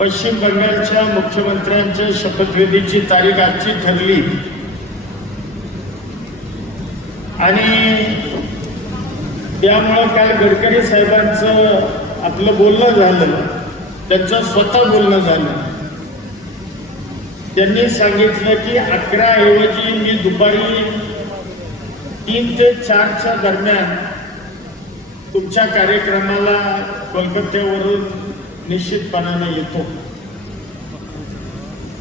पश्चिम बंगालच्या मुख्यमंत्र्यांच्या शपथविधीची तारीख आजची ठरली आणि त्यामुळे काल गडकरी साहेबांचं आपलं बोलणं झालं, त्यांचं स्वतः बोलणं झालं. त्यांनी सांगितलं की 11 ऐवजी मी दुपारी 3 ते 4च्या दरम्यान तुमच्या कार्यक्रमाला कोलकात्यावरून निश्चितपणाने येतो.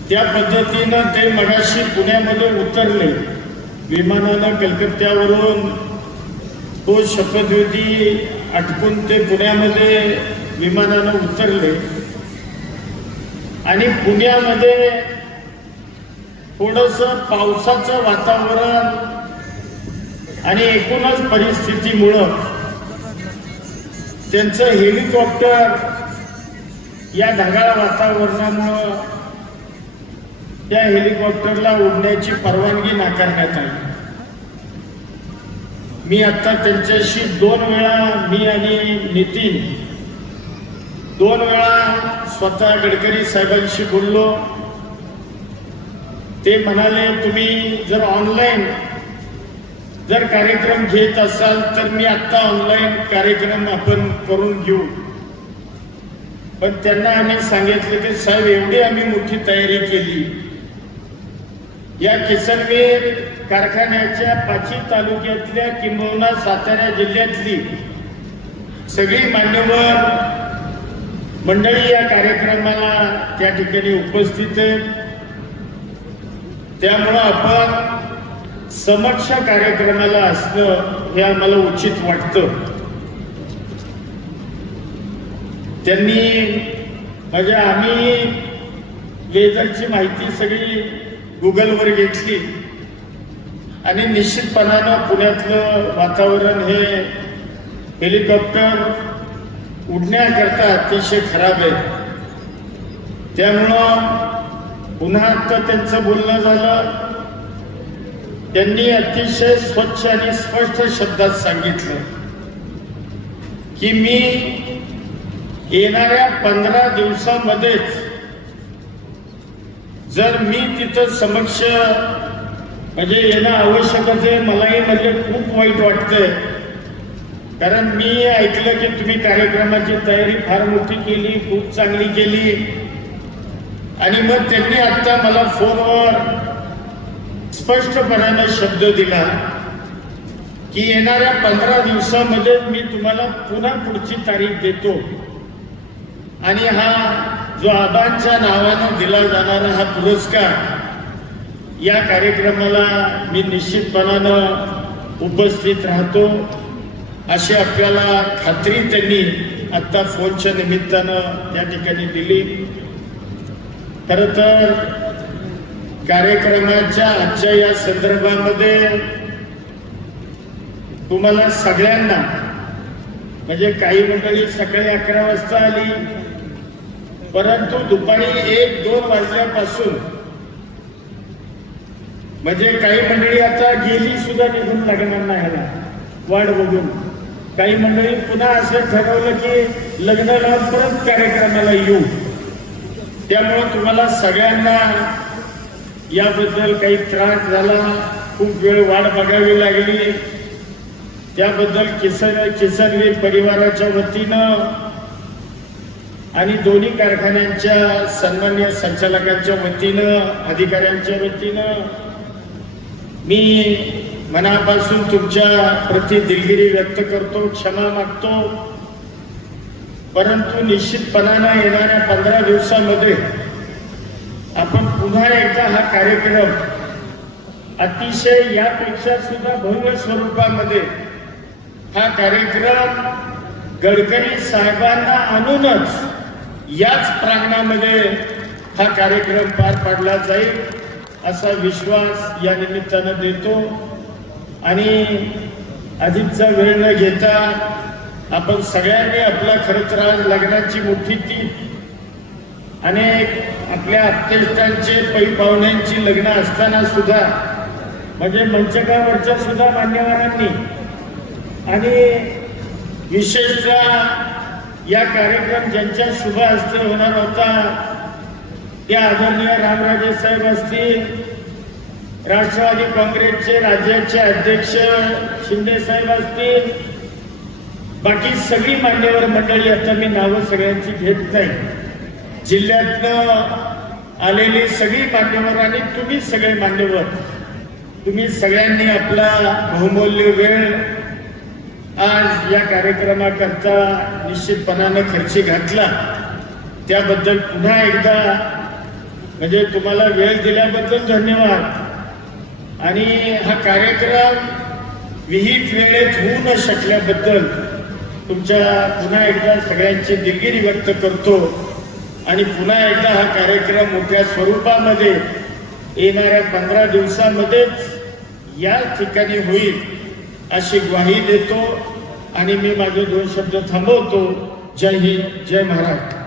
त्या पद्धतीनं ते मगाशी पुण्यामध्ये उतरले विमानानं. कलकत्त्यावरून तो शपथविधी आटपून ते पुण्यामध्ये विमानानं उतरले आणि पुण्यामध्ये थोडंसं पावसाचं वातावरण आणि एकूणच परिस्थितीमुळं त्यांचं हेलिकॉप्टर या ढगाळ वातावरणामुळं त्या हेलिकॉप्टरला उडण्याची परवानगी नाकारण्यात आली. मी आता त्यांच्याशी 2 वेळा, मी आणि नितीन 2 वेळा स्वतः गडकरी साहेबांशी बोललो. ते म्हणाले तुम्ही जर ऑनलाईन जर कार्यक्रम घेत असाल तर मी आता ऑनलाईन कार्यक्रम आपण करून घेऊ. पण त्यांना आम्ही सांगितलं की साहेब एवढी आम्ही मोठी तयारी केली. या किसनवीर कारखान्याच्या 5 तालुक्यातल्या किंबहुना सातारा जिल्ह्यातली सगळी मान्यवर मंडळी या कार्यक्रमाला त्या ठिकाणी उपस्थित आहेत. त्यामुळं आपण समक्ष कार्यक्रमाला असणं हे आम्हाला उचित वाटतं. त्यांनी म्हणजे आम्ही लेझरची माहिती सगळी गुगलवर घेतली आणि निश्चितपणानं पुण्यातलं वातावरण हे हेलिकॉप्टर उडण्याकरता अतिशय खराब आहे. त्यामुळं पुन्हा आता त्यांचं बोलणं झालं. त्यांनी अतिशय स्वच्छ आणि स्पष्ट शब्दात सांगितलं की मी येणाऱ्या 15 दिवसामध्येच जर मी तिथं समक्ष म्हणजे येणं आवश्यकच आहे. मलाही म्हणजे खूप वाईट वाटतंय कारण मी ऐकलं की तुम्ही कार्यक्रमाची तयारी फार मोठी केली, खूप चांगली केली. आणि मग त्यांनी आता मला फोनवर स्पष्टपणाने शब्द दिला की येणाऱ्या 15 दिवसामध्ये मी तुम्हाला पुन्हा पुढची तारीख देतो आणि हा जो आबांच्या नावानं दिला जाणारा हा पुरस्कार या कार्यक्रमाला मी निश्चितपणानं उपस्थित राहतो अशी आपल्याला खात्री त्यांनी आता फोनच्या निमित्तानं त्या ठिकाणी दिली. खरं तर कार्यक्रमाच्या आजच्या या संदर्भामध्ये तुम्हाला सगळ्यांना म्हणजे काही मंडळी सकाळी 11 वाजता आली, परंतु दुपारी 1-2 वाजल्यापासून म्हणजे काही मंडळी आता गेली सुद्धा निघून लागणार नाही ह्याला वाट बघून. काही मंडळी पुन्हा असं ठरवलं की लग्न लावून परत कार्यक्रमाला येऊ. त्यामुळे तुम्हाला सगळ्यांना याबद्दल काही त्रास झाला, खूप वेळ वाट बघावी लागली. त्याबद्दल किसनवीर परिवाराच्या वतीनं आणि दोन्ही कारखान्यांच्या सन्मान्य संचालकांच्या वतीनं, अधिकाऱ्यांच्या वतीनं मी मनापासून तुमच्या प्रति दिलगिरी व्यक्त करतो, क्षमा मागतो. परंतु निश्चितपणानं येणाऱ्या 15 दिवसामध्ये आपण पुन्हा एकदा हा कार्यक्रम अतिशय यापेक्षा सुद्धा भव्य स्वरूपामध्ये हा कार्यक्रम गडकरी साहेबांना आणूनच याच प्रांगणामध्ये हा कार्यक्रम पार पाडला जाईल असा विश्वास या निमित्तानं देतो. आणि अधिकचा वेळ न घेता आपण सगळ्यांनी आपला खरं तर आज लग्नाची मोठी ती अनेक आपल्या आप्तेष्टांचे पै पाहुण्यांची लग्न असताना सुद्धा म्हणजे मंचकावरच्या सुद्धा मान्यवरांनी आणि विशेषतः या कार्यक्रम ज्यांच्या शुभ हस्ते होणार होता ते आदरणीय रामराजे साहेब असतील, राष्ट्रवादी काँग्रेसचे राज्याचे अध्यक्ष शिंदे साहेब असतील, बाकी सगळी मान्यवर मंडळी, आता मी नावं सगळ्यांची घेत नाही, जिल्ह्यातनं आलेली सगळी मान्यवर आणि तुम्ही सगळे मान्यवर, तुम्ही सगळ्यांनी आपला बहुमूल्य वेळ आज या कार्यक्रमाकरता निश्चितपणानं खर्ची घातला, त्याबद्दल पुन्हा एकदा म्हणजे तुम्हाला वेळ दिल्याबद्दल धन्यवाद। आणि हा कार्यक्रम विहित वेळेत होऊ न शकल्याबद्दल तुमच्या पुन्हा एकदा सगळ्यांची दिलगिरी व्यक्त करतो आणि पुन्हा एकदा हा कार्यक्रम मोठ्या स्वरूपामध्ये येणाऱ्या 15 दिवसामध्येच या ठिकाणी होईल अशी ग्वाही देतो आणि मी माझे 2 शब्द थांबवतो। जय हिंद, जय महाराष्ट्र।